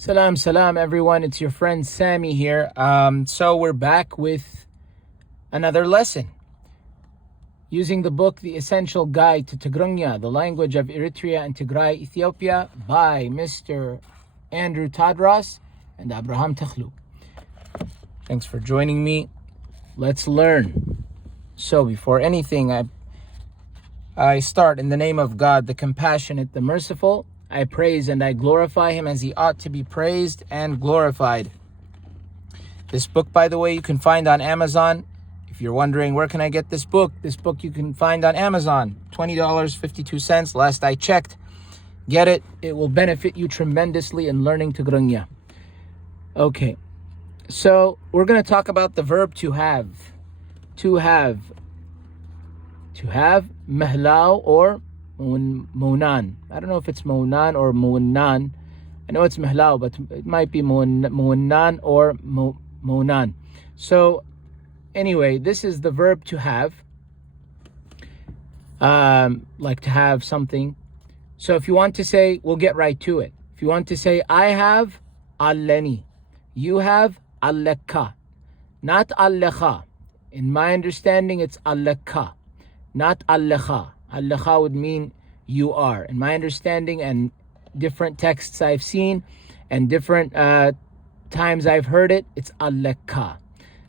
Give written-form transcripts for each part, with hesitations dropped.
Salam everyone, it's your friend Sammy here. So we're back with another lesson using the book The Essential Guide to Tigrigna, the language of Eritrea and Tigray, Ethiopia, by Mr. Andrew Tadros and Abraham Takhlu. Thanks for joining me. Let's learn. So before anything, I start in the name of God, the compassionate, the merciful. I praise and I glorify him as he ought to be praised and glorified. This book, by the way, you can find on Amazon. If you're wondering, where can I get this book you can find on Amazon. $20.52 last I checked. Get it. It will benefit you tremendously in learning Tigrigna. Okay. So we're going to talk about the verb to have. To have. To have, mahlau or Munan. I don't know if it's Munan or Munan. I know it's Mahlau, but it might be Munan or Munan. So anyway, this is the verb to have. Like to have something. So if you want to say, we'll get right to it. If you want to say, I have alleni. You have alleka. Not allecha. In my understanding, it's alleka. Not allecha. Allecha would mean you are. In my understanding and different texts I've seen and different times I've heard it, it's alleka.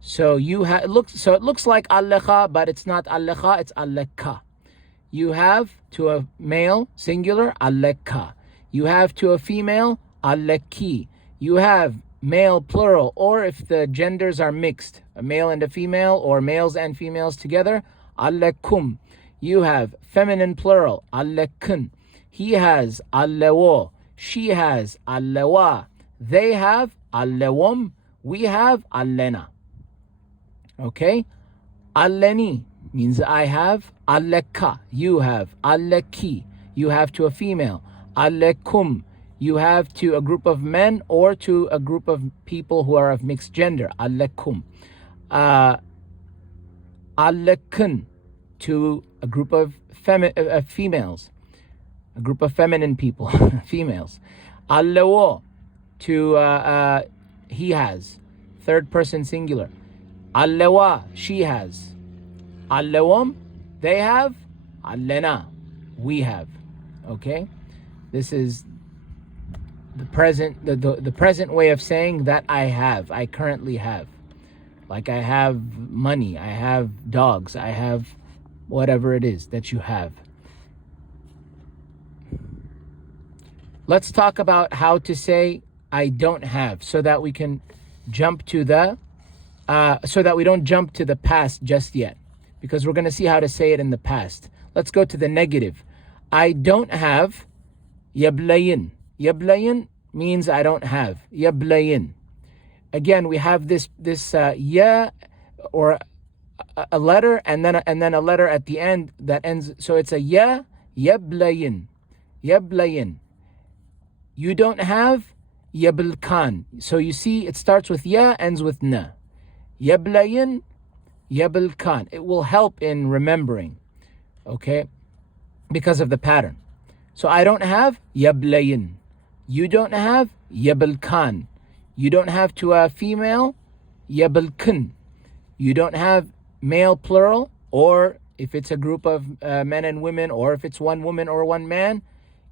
So it looks like allecha, but it's not allecha, it's alleka. You have to a male, singular, alleka. You have to a female, alleki. You have male, plural, or if the genders are mixed, a male and a female, or males and females together, allekum. You have feminine plural, allekun. He has allewo. She has allewa. They have allewum. We have allena. Okay? Alleni means I have. Alleka, you have. Alleki, you have to a female. Allekum, you have to a group of men or to a group of people who are of mixed gender. Allekum. Allekun, to a group of females, a group of feminine people, females. Allewo, to he has, third person singular. Allewa, she has. Allewum, they have. Allena, we have. Okay, this is the present, the present way of saying that I have. I currently have. Like I have money, I have dogs, I have whatever it is that you have. Let's talk about how to say I don't have so that we can jump to so that we don't jump to the past just yet, because we're going to see how to say it in the past. Let's go to the negative. I don't have yablayin. Yablayin means I don't have. Yablayin. Again, we have this ya or a letter and then a letter at the end that ends, so it's a ya, yablayin. Yablayin. You don't have yabilkan. So you see it starts with ya, ends with na. Yablayin, yabilkan. It will help in remembering, okay, because of the pattern. So I don't have yablayin. You don't have yabilkan. You don't have to a female, yabilkun. You don't have male plural, or if it's a group of men and women, or if it's one woman or one man,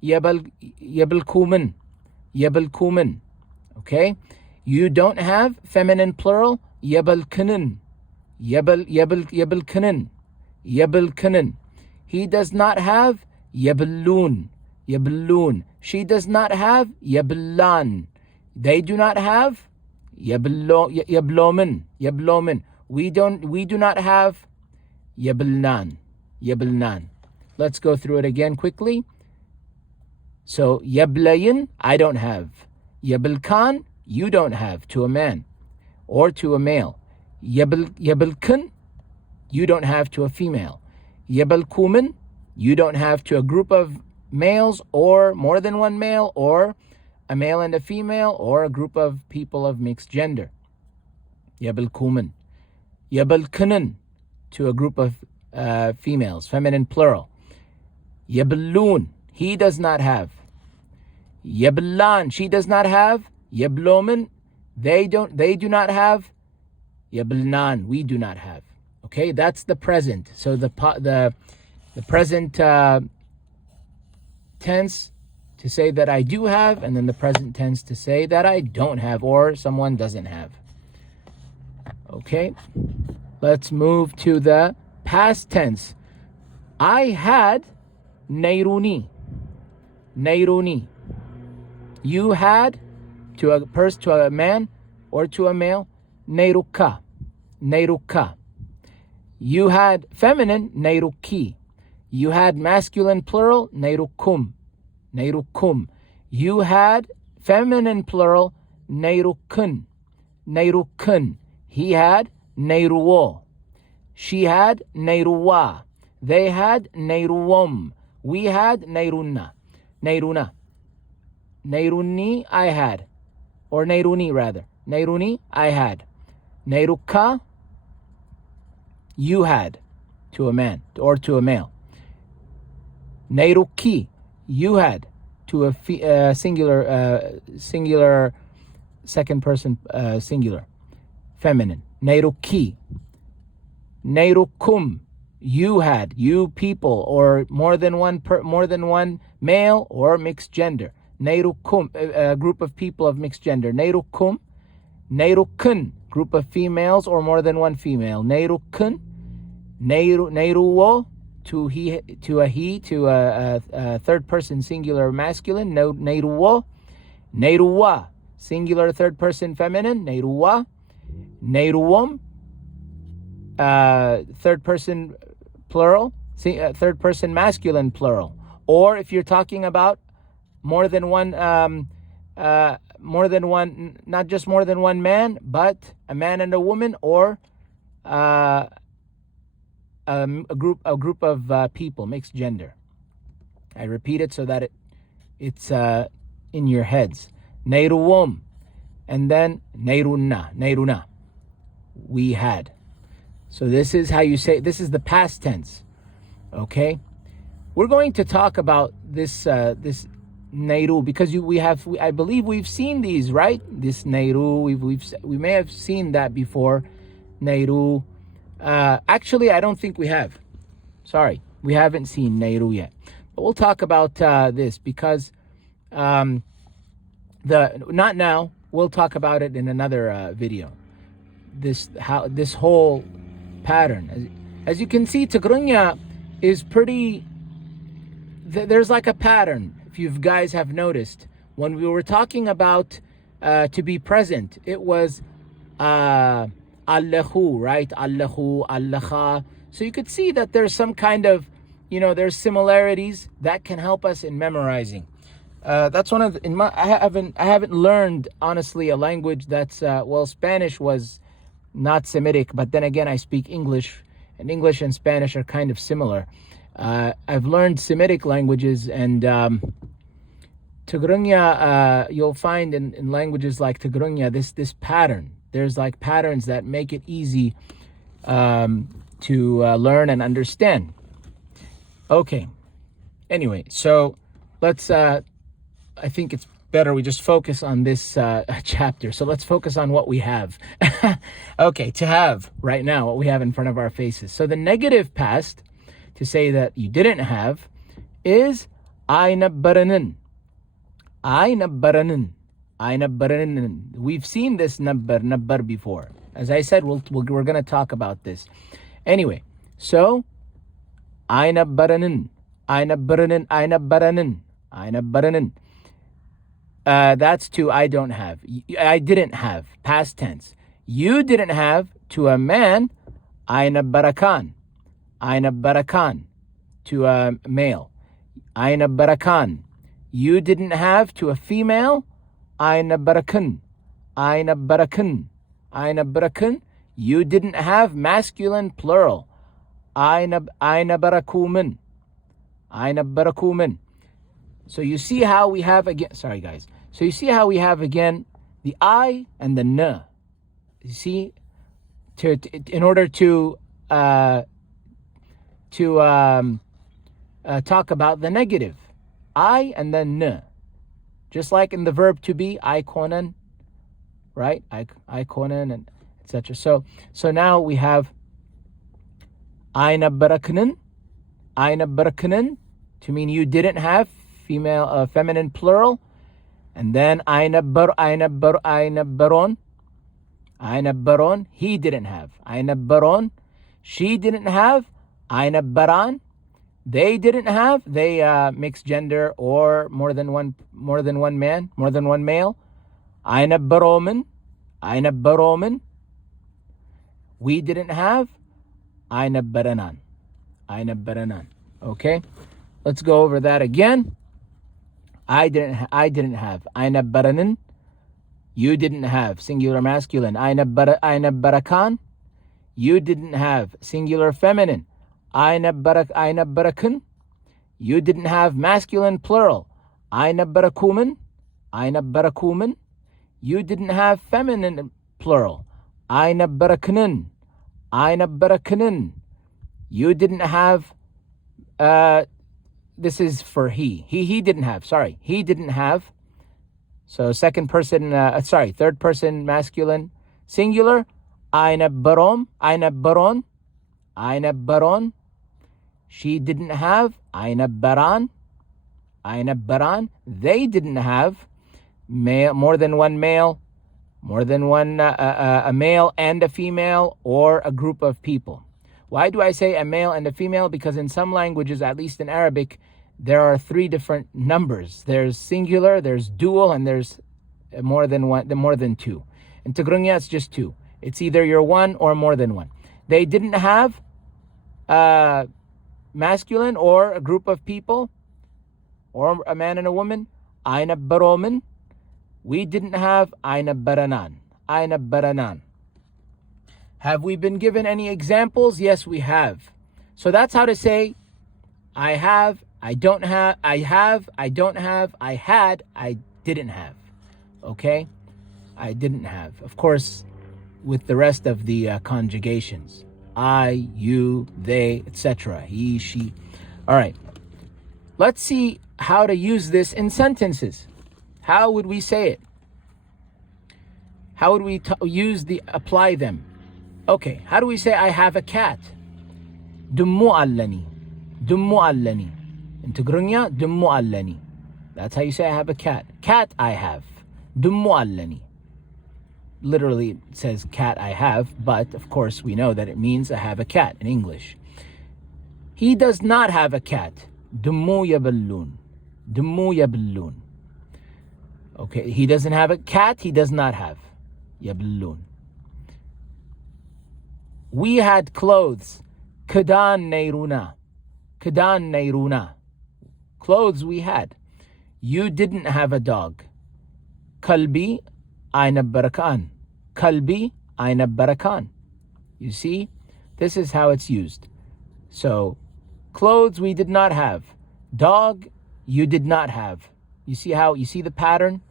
yabilkumen. Yabilkumen. Okay? You don't have feminine plural, yabilkunen. Yabilkunen. Yabilkunen. He does not have yabillun. Yabillun. She does not have yabillan. They do not have yablomen. Yablomen. We do not have yabilnan. Yabilnan. Let's go through it again quickly. So yablayin, I don't have. Yabilkan, you don't have, to a man or to a male. Yabilkun, you don't have, to a female. Yabilkumen, you don't have, to a group of males or more than one male, or a male and a female, or a group of people of mixed gender. Yabilkumen. Yabilkunen, to a group of females, feminine plural. Yabilun, he does not have. Yabillan, she does not have. Yablomen, they do not have. Yablnan, we do not have. Okay, that's the present. So the present tense to say that I do have, and then the present tense to say that I don't have or someone doesn't have. Okay, let's move to the past tense. I had neiruni. Neiruni. You had, to a person, to a man or to a male, neiruka. Neiruka. You had feminine, neiruki. You had masculine plural, neirukum. Neirukum. You had feminine plural, neirukun. Neirukun. He had neiruwo. She had neiruwa. They had neiruwom. We had neiruna. Neiruna. Neiruni, I had. Or neiruni, rather. Neiruni, I had. Neiruka, you had. To a man or to a male. Neiruki, you had. To a singular, second person singular. Feminine. Neiruki. Neirukum, you had. You people, or more than one male or mixed gender. Neirukum, a group of people of mixed gender. Neirukum. Neirukun, group of females or more than one female. Neirukun. Neiruwo, to a third person singular masculine. Neiruwo. Neiruwa, singular third person feminine. Neiruwa. Neiruwom, third person plural. Third person masculine plural. Or if you're talking about more than one, not just more than one man, but a man and a woman, or a group of people, mixed gender. I repeat it so that it's in your heads. Neiruwom, and then neiruna. We had. So this is how you say. This is the past tense. Okay, we're going to talk about this neiru because I believe we've seen these, right? This neiru, we may have seen that before. Neiru. Actually, I don't think we have. Sorry, we haven't seen neiru yet. But we'll talk about this because not now. We'll talk about it in another video. This whole pattern. As you can see, Tigrigna is pretty. There's like a pattern. If you guys have noticed, when we were talking about to be present, it was allahu, right? Allahu, allaha. So you could see that there's some kind of, there's similarities that can help us in memorizing. That's one of I haven't learned, honestly, a language that's Spanish was not Semitic, but then again I speak English, and English and Spanish are kind of similar. I've learned Semitic languages, and Tigrigna, you'll find in languages like Tigrigna this pattern. There's like patterns that make it easy to learn and understand. Okay. Anyway, so let's. I think it's better we just focus on this chapter. So let's focus on what we have. Okay, to have right now, what we have in front of our faces. So the negative past, to say that you didn't have, is ayna baranin. Ayna baranin. Ayna baranin. We've seen this nabbar before. As I said, we're going to talk about this. Anyway, so ayna baranin. Ayna baranin. Ayna baranin. Ayna baranin. That's to I don't have. I didn't have. Past tense. You didn't have, to a man, ayna barakan. Ayna barakan, to a male. Ayna barakan. You didn't have, to a female, ayna barakan. Ayna barakan. Ayna barakan. You didn't have, masculine plural. Ayna barakuman. Ayna barakuman. So you see how we have again, sorry guys. So you see how we have again the I and the N. You see, in order to talk about the negative, I and then N. Just like in the verb to be, I konan, right? Ikonen and etc. So now we have Eine berekenen to mean you didn't have, female, feminine plural, and then eine baron, he didn't have, eine baron, she didn't have, eine baran, they didn't have, they mixed gender or more than one man, more than one male, eine baromen, we didn't have, eine baranan. Okay, let's go over that again. I didn't have, eine baranen. You didn't have, singular masculine, eine barakan. You didn't have, singular feminine, eine barakan. You didn't have, masculine plural, eine barakumen. You didn't have, feminine plural, eine baraknen. You didn't have, this is for he didn't have, he didn't have. So third person masculine, singular, eine baron. She didn't have, eine baran. They didn't have, male, more than one male, more than one, a male and a female, or a group of people. Why do I say a male and a female? Because in some languages, at least in Arabic, there are three different numbers. There's singular, there's dual, and there's more than two. In Tigrigna, it's just two. It's either you're one or more than one. They didn't have masculine or a group of people, or a man and a woman, eine baromen. We didn't have eine baranan. Have we been given any examples? Yes, we have. So that's how to say I have, I don't have, I have, I don't have, I had, I didn't have. Okay? I didn't have. Of course, with the rest of the conjugations. I, you, they, etc. He, she. All right. Let's see how to use this in sentences. How would we say it? How would we apply them? Okay, how do we say I have a cat? Dummu allani. In Tigrigna, dummu allani. That's how you say I have a cat. Cat I have. Dummu allani. Literally it says cat I have, but of course we know that it means I have a cat in English. He does not have a cat. Dummu yaballun. Okay, he doesn't have a cat, he does not have. Yaballun. We had clothes. Kadan neyruna. Clothes we had. You didn't have a dog. Kalbi eine barakan. You see, this is how it's used. So, clothes we did not have. Dog you did not have. You see the pattern?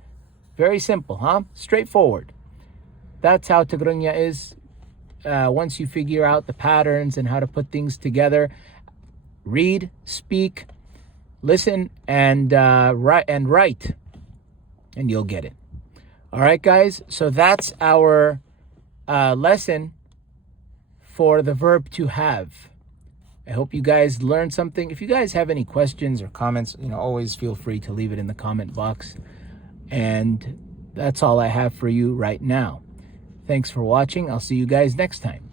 Very simple, huh? Straightforward. That's how Tigrigna is. Once you figure out the patterns and how to put things together, read, speak, listen, and write, and you'll get it. All right, guys. So that's our lesson for the verb to have. I hope you guys learned something. If you guys have any questions or comments, always feel free to leave it in the comment box. And that's all I have for you right now. Thanks for watching. I'll see you guys next time.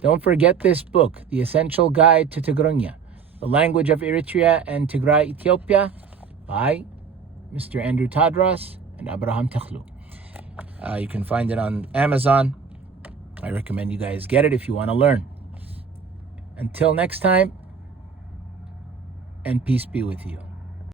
Don't forget this book, The Essential Guide to Tigrigna, The Language of Eritrea and Tigray, Ethiopia, by Mr. Andrew Tadros and Abraham Takhlu. You can find it on Amazon. I recommend you guys get it if you want to learn. Until next time, and peace be with you.